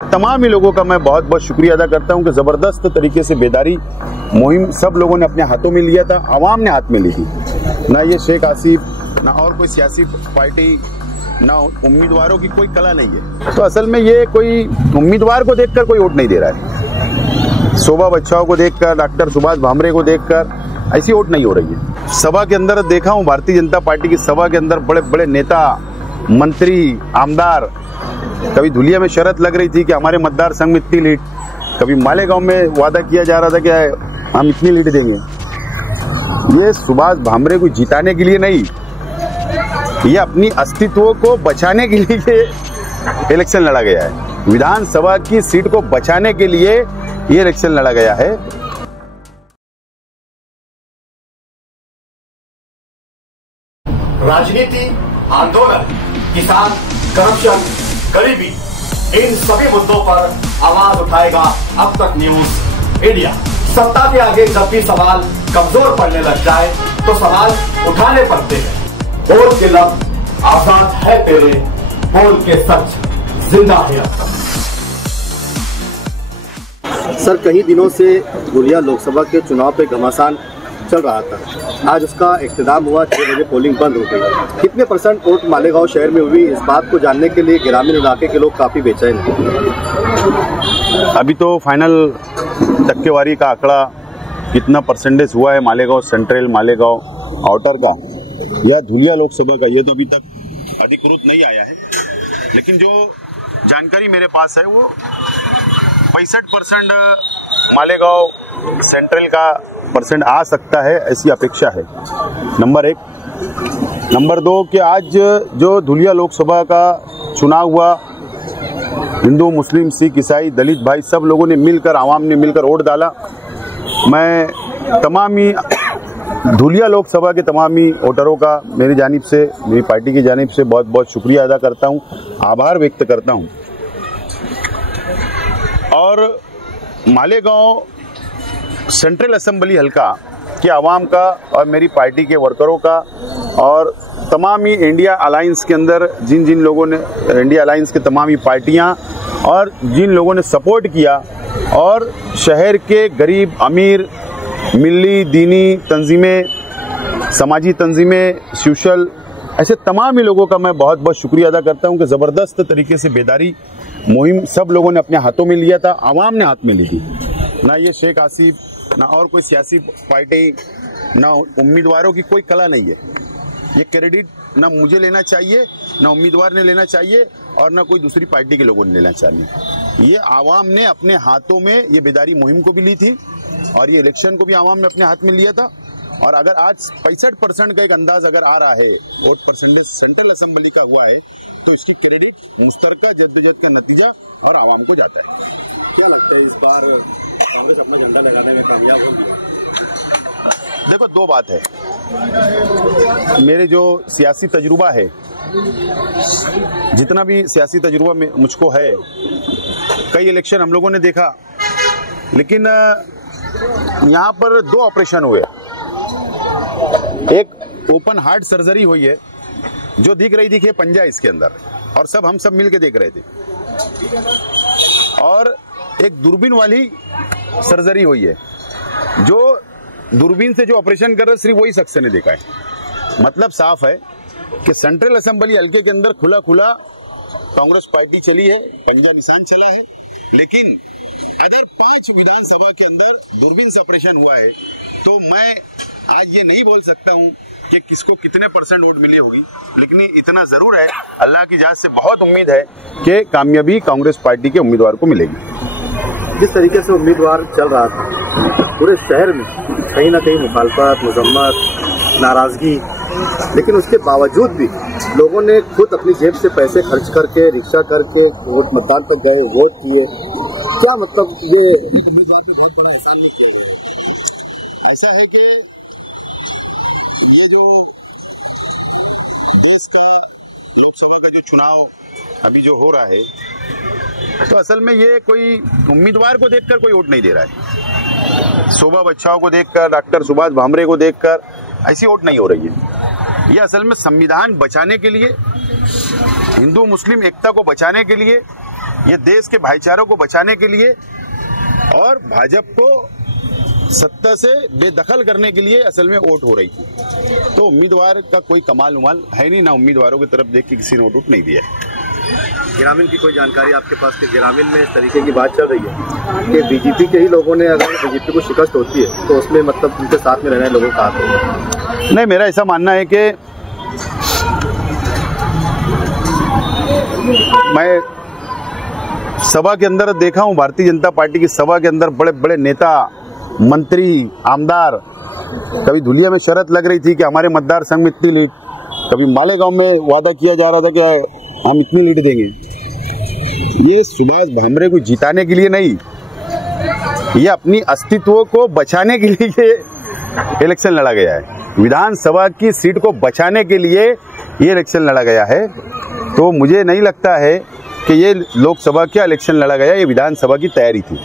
तमाम ही लोगों का मैं बहुत बहुत शुक्रिया अदा करता हूं कि ज़बरदस्त तरीके से बेदारी मुहिम सब लोगों ने अपने हाथों में लिया था, आवाम ने हाथ में ली थी। ना ये शेख आसिफ, ना और कोई सियासी पार्टी, ना उम्मीदवारों की कोई कला नहीं है। तो असल में ये कोई उम्मीदवार को देखकर कोई वोट नहीं दे रहा है। शोभा बच्चाओं को देखकर, डॉक्टर सुभाष भामरे को देखकर ऐसी वोट नहीं हो रही है। सभा के अंदर देखा हूँ, भारतीय जनता पार्टी की सभा के अंदर बड़े बड़े नेता, मंत्री, आमदार, कभी धुलिया में शर्त लग रही थी कि हमारे मतदार संघ में इतनी लीड, कभी मालेगांव में वादा किया जा रहा था कि हम इतनी लीड देंगे। ये सुभाष भामरे को जिताने के लिए नहीं, ये अपनी अस्तित्व को बचाने के लिए इलेक्शन लड़ा गया है। विधानसभा की सीट को बचाने के लिए ये इलेक्शन लड़ा गया है। राजनीति, आंदोलन, किसान, करप्शन, गरीबी, इन सभी मुद्दों पर आवाज उठाएगा अब तक न्यूज इंडिया। सत्ता के आगे जब भी सवाल कमजोर पड़ने लग जाए तो सवाल उठाने पड़ते हैं। बोल के लफ्ज आजाद है तेरे, बोल के सच जिंदा है। सर, कई दिनों से धुलिया लोकसभा के चुनाव पे घमासान चल रहा था। आज उसका इख्तिताम हुआ, 6 बजे पोलिंग बंद हो गई। कितने % वोट मालेगांव शहर में हुई, इस बात को जानने के लिए ग्रामीण इलाके के लोग काफ़ी बेचैन हैं। अभी तो फाइनल टक्केवारी का आंकड़ा कितना % हुआ है मालेगांव सेंट्रल, मालेगांव आउटर का या धुलिया लोकसभा का, ये तो अभी तक अधिकृत नहीं आया है। लेकिन जो जानकारी मेरे पास है वो 65% मालेगांव सेंट्रल का % आ सकता है, ऐसी अपेक्षा है। नंबर 1। नंबर 2 कि आज जो धुलिया लोकसभा का चुनाव हुआ, हिंदू, मुस्लिम, सिख, ईसाई, दलित भाई सब लोगों ने मिलकर, आवाम ने मिलकर वोट डाला। मैं तमाम ही धुलिया लोकसभा के तमाम ही वोटरों का मेरी जानिब से, मेरी पार्टी की जानिब से बहुत बहुत शुक्रिया अदा करता हूँ, आभार व्यक्त करता हूँ। और मालेगांव सेंट्रल असेंबली हल्का के आवाम का और मेरी पार्टी के वर्करों का और तमाम ही इंडिया अलायंस के अंदर जिन जिन लोगों ने, इंडिया अलायंस के तमाम ही पार्टियां और जिन लोगों ने सपोर्ट किया, और शहर के गरीब, अमीर, मिली, दीनी तंजीमें, समाजी तंजीमें, सोशल, ऐसे तमाम ही लोगों का मैं बहुत बहुत शुक्रिया अदा करता हूं कि ज़बरदस्त तरीके से बेदारी मुहिम सब लोगों ने अपने हाथों में लिया था, आवाम ने हाथ में ली थी। ना ये शेख आसिफ, ना और कोई सियासी पार्टी, ना उम्मीदवारों की कोई कला नहीं है। ये क्रेडिट ना मुझे लेना चाहिए, ना उम्मीदवार ने लेना चाहिए, और ना कोई दूसरी पार्टी के लोगों ने लेना चाहिए। ये आवाम ने अपने हाथों में ये बेदारी मुहिम को भी ली थी, और ये इलेक्शन को भी आवाम ने अपने हाथ में लिया था। और अगर आज 65% का एक अंदाज़ अगर आ रहा है, वोट % सेंट्रल असेंबली का हुआ है, तो इसकी क्रेडिट मुश्तरका जद्दोजहद का नतीजा और आवाम को जाता है। क्या लगता है इस बार कांग्रेस अपना झंडा लगाने में कामयाब होगी? देखो, 2 बात है। मेरे जो सियासी तजुर्बा है, जितना भी सियासी तजुर्बा में मुझको है, कई इलेक्शन हम लोगों ने देखा, लेकिन यहाँ पर 2 ऑपरेशन हुए। एक ओपन हार्ट सर्जरी हुई है, जो दिख रही थी पंजा इसके अंदर, और हम सब मिल के देख रहे थे। और एक दूरबीन वाली सर्जरी हुई है, जो दूरबीन से जो ऑपरेशन कर रहे सिर्फ वही शख्स ने देखा है। मतलब साफ है कि सेंट्रल असेंबली हल्के के अंदर खुला खुला कांग्रेस पार्टी चली है, पंजा निशान चला है, लेकिन अदर 5 विधानसभा के अंदर दूरबीन से ऑपरेशन हुआ है। तो मैं आज ये नहीं बोल सकता हूँ कि किसको कितने % वोट मिली होगी, लेकिन इतना ज़रूर है, अल्लाह की जात से बहुत उम्मीद है कि कामयाबी कांग्रेस पार्टी के उम्मीदवार को मिलेगी। जिस तरीके से उम्मीदवार चल रहा था पूरे शहर में, कहीं ना कहीं मुखालफत, मजम्मत, नाराज़गी, लेकिन उसके बावजूद भी लोगों ने खुद अपनी जेब से पैसे खर्च करके, रिक्शा करके वोट मतदान तक गए, वोट किए। क्या मतलब ये एक उम्मीदवार पे बहुत बड़ा एहसान नहीं किया गया है? ऐसा है कि ये जो देश का लोकसभा का जो चुनाव अभी जो हो रहा है, तो असल में ये कोई उम्मीदवार को देखकर कोई वोट नहीं दे रहा है। शोभा बच्चाओं को देखकर, डॉक्टर सुभाष भामरे को देखकर ऐसी वोट नहीं हो रही है। ये असल में संविधान बचाने के लिए, हिंदू मुस्लिम एकता को बचाने के लिए ये देश के भाईचारों को बचाने के लिए और भाजपा को सत्ता से बेदखल करने के लिए असल में वोट हो रही थी। तो उम्मीदवार का कोई कमाल उमाल है नहीं, ना उम्मीदवारों की तरफ देख के किसी ने वोट नहीं दिया। ग्रामीण की कोई जानकारी आपके पास कि ग्रामीण में इस तरीके की बात चल रही है कि बीजेपी के ही लोगों ने, अगर बीजेपी को शिकस्त होती है तो उसमें मतलब उनके साथ में रहने लोगों का हाथ होगा? नहीं, मेरा ऐसा मानना है कि मैं सभा के अंदर देखा हूँ, भारतीय जनता पार्टी की सभा के अंदर बड़े बड़े नेता, मंत्री, आमदार, कभी धुलिया में शर्त लग रही थी कि हमारे मतदार संघ में इतनी लीड, कभी मालेगांव में वादा किया जा रहा था कि हम इतनी लीड देंगे। ये सुभाष भामरे को जिताने के लिए नहीं, ये अपनी अस्तित्व को बचाने के लिए इलेक्शन लड़ा गया है। विधानसभा की सीट को बचाने के लिए ये इलेक्शन लड़ा गया है। तो मुझे नहीं लगता है कि ये लोकसभा का इलेक्शन लड़ा गया, ये विधानसभा की तैयारी थी।